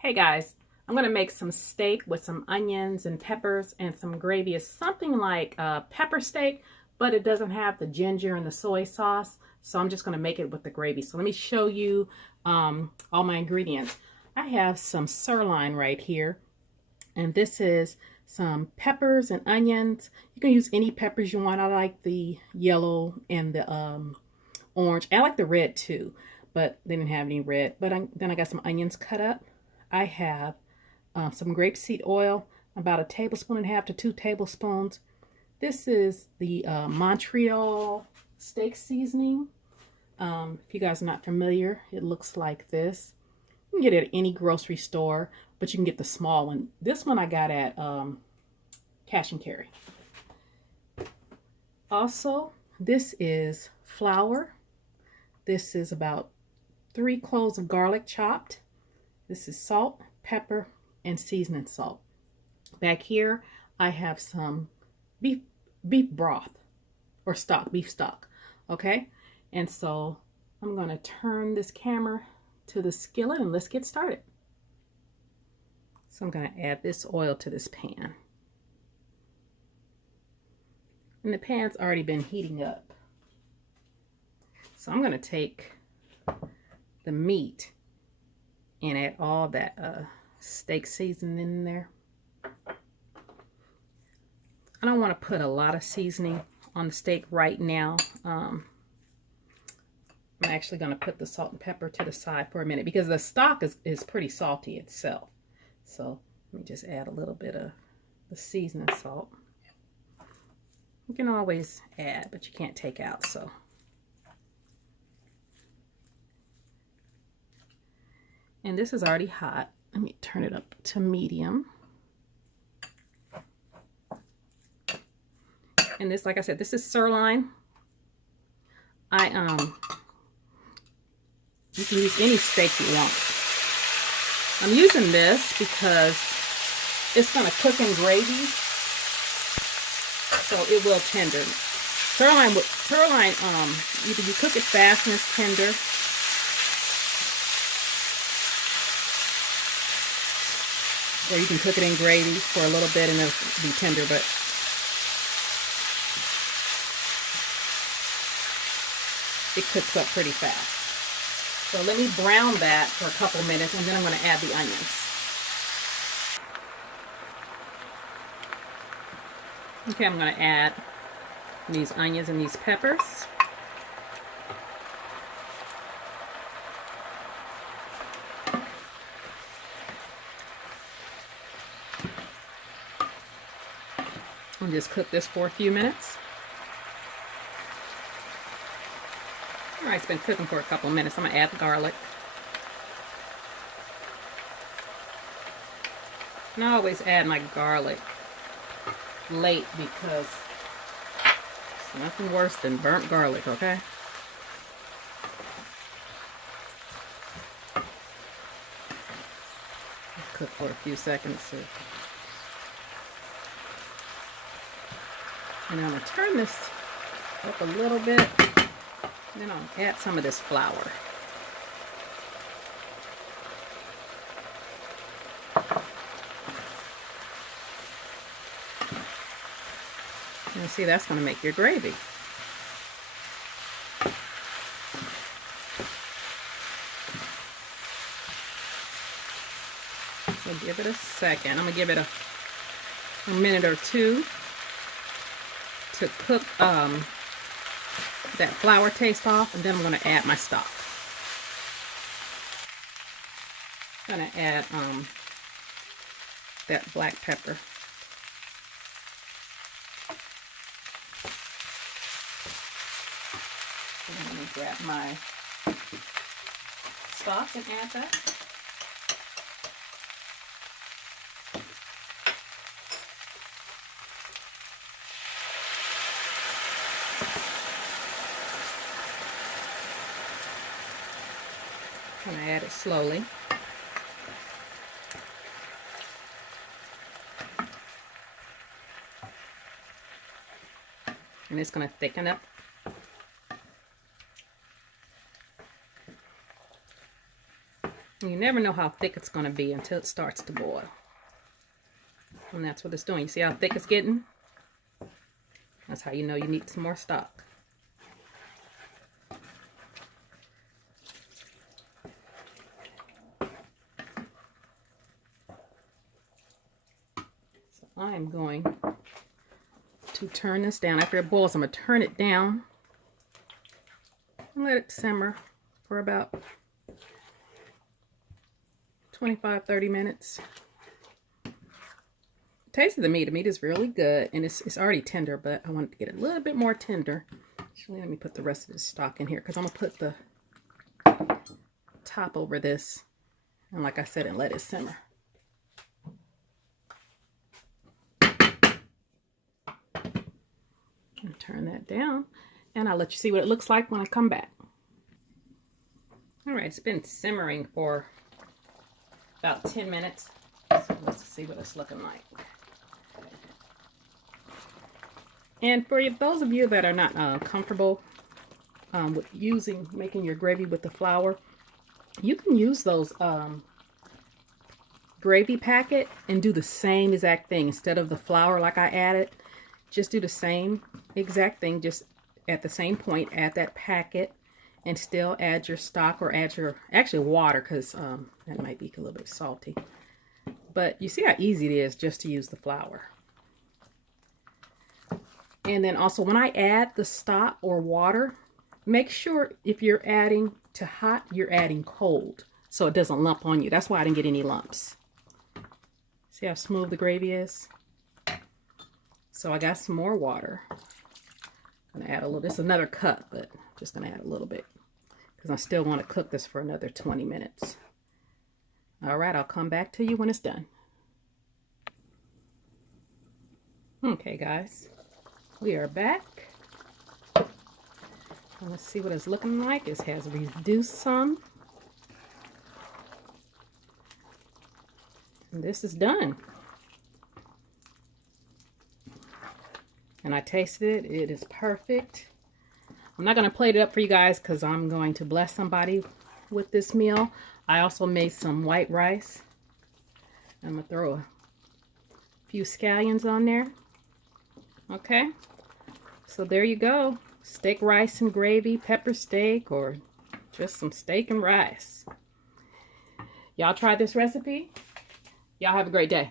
Hey guys, I'm going to make some steak with some onions and peppers and some gravy. It's something like pepper steak, but it doesn't have the ginger and the soy sauce. So I'm just going to make it with the gravy. So let me show you all my ingredients. I have some sirloin right here, and this is some peppers and onions. You can use any peppers you want. I like the yellow and the orange. I like the red too, but they didn't have any red. But then I got some onions cut up. I have some grapeseed oil, about 1.5 tablespoons to 2 tablespoons. This is the Montreal steak seasoning. If you guys are not familiar, it looks like this. You can get it at any grocery store, but you can get the small one. This one I got at Cash and Carry. Also, this is flour. This is about 3 cloves of garlic chopped. This is salt, pepper, and seasoning salt. Back here, I have some beef broth or stock, beef stock. Okay, and so I'm going to turn this camera to the skillet and let's get started. So I'm going to add this oil to this pan. And the pan's already been heating up. So I'm going to take the meat and add all that steak seasoning in there. I don't want to put a lot of seasoning on the steak right now. I'm actually going to put the salt and pepper to the side for a minute because the stock is pretty salty itself. So let me just add a little bit of the seasoning salt. You can always add, but you can't take out, so. And this is already hot. Let me turn it up to medium. And this, like I said, this is sirloin. You can use any steak you want. I'm using this because it's going to cook in gravy, so it will tender. Sirloin, either you cook it fast and it's tender, or you can cook it in gravy for a little bit and it'll be tender, but it cooks up pretty fast. So let me brown that for a couple minutes and then I'm going to add the onions. Okay, I'm going to add these onions and these peppers. And just cook this for a few minutes. All right, it's been cooking for a couple of minutes. I'm going to add the garlic. And I always add my garlic late because it's nothing worse than burnt garlic, okay? Cook for a few seconds. And I'm going to turn this up a little bit. And then I'll add some of this flour. And see, that's going to make your gravy. So give it a second. I'm going to give it a minute or two to cook that flour taste off, and then I'm going to add my stock. I'm going to add that black pepper. And let me grab my stock and add that. I'm going to add it slowly. And it's going to thicken up. You never know how thick it's going to be until it starts to boil. And that's what it's doing. You see how thick it's getting? That's how you know you need some more stock. So I'm going to turn this down. After it boils, I'm going to turn it down and let it simmer for about 25-30 minutes. Taste of the meat is really good, and it's already tender, but I want it to get a little bit more tender. Actually, let me put the rest of the stock in here, because I'm going to put the top over this, and like I said, and let it simmer. And turn that down, and I'll let you see what it looks like when I come back. All right, it's been simmering for about 10 minutes. So let's see what it's looking like. And for those of you that are not comfortable with making your gravy with the flour, you can use those gravy packet and do the same exact thing. Instead of the flour like I added, just do the same exact thing, just at the same point, add that packet and still add your stock, or add your, actually water, because that might be a little bit salty. But you see how easy it is just to use the flour. And then also when I add the stock or water, make sure if you're adding to hot, you're adding cold, so it doesn't lump on you. That's why I didn't get any lumps. See how smooth the gravy is? So I got some more water. I'm gonna add a little, this is another cup, but just gonna add a little bit because I still want to cook this for another 20 minutes. All right, I'll come back to you when it's done. Okay, guys, we are back. Let's see what it's looking like. It has reduced some. And this is done. And I tasted it. It is perfect. I'm not going to plate it up for you guys because I'm going to bless somebody with this meal. I also made some white rice. I'm going to throw a few scallions on there. Okay. So there you go. Steak, rice, and gravy, pepper steak, or just some steak and rice. Y'all try this recipe. Y'all have a great day.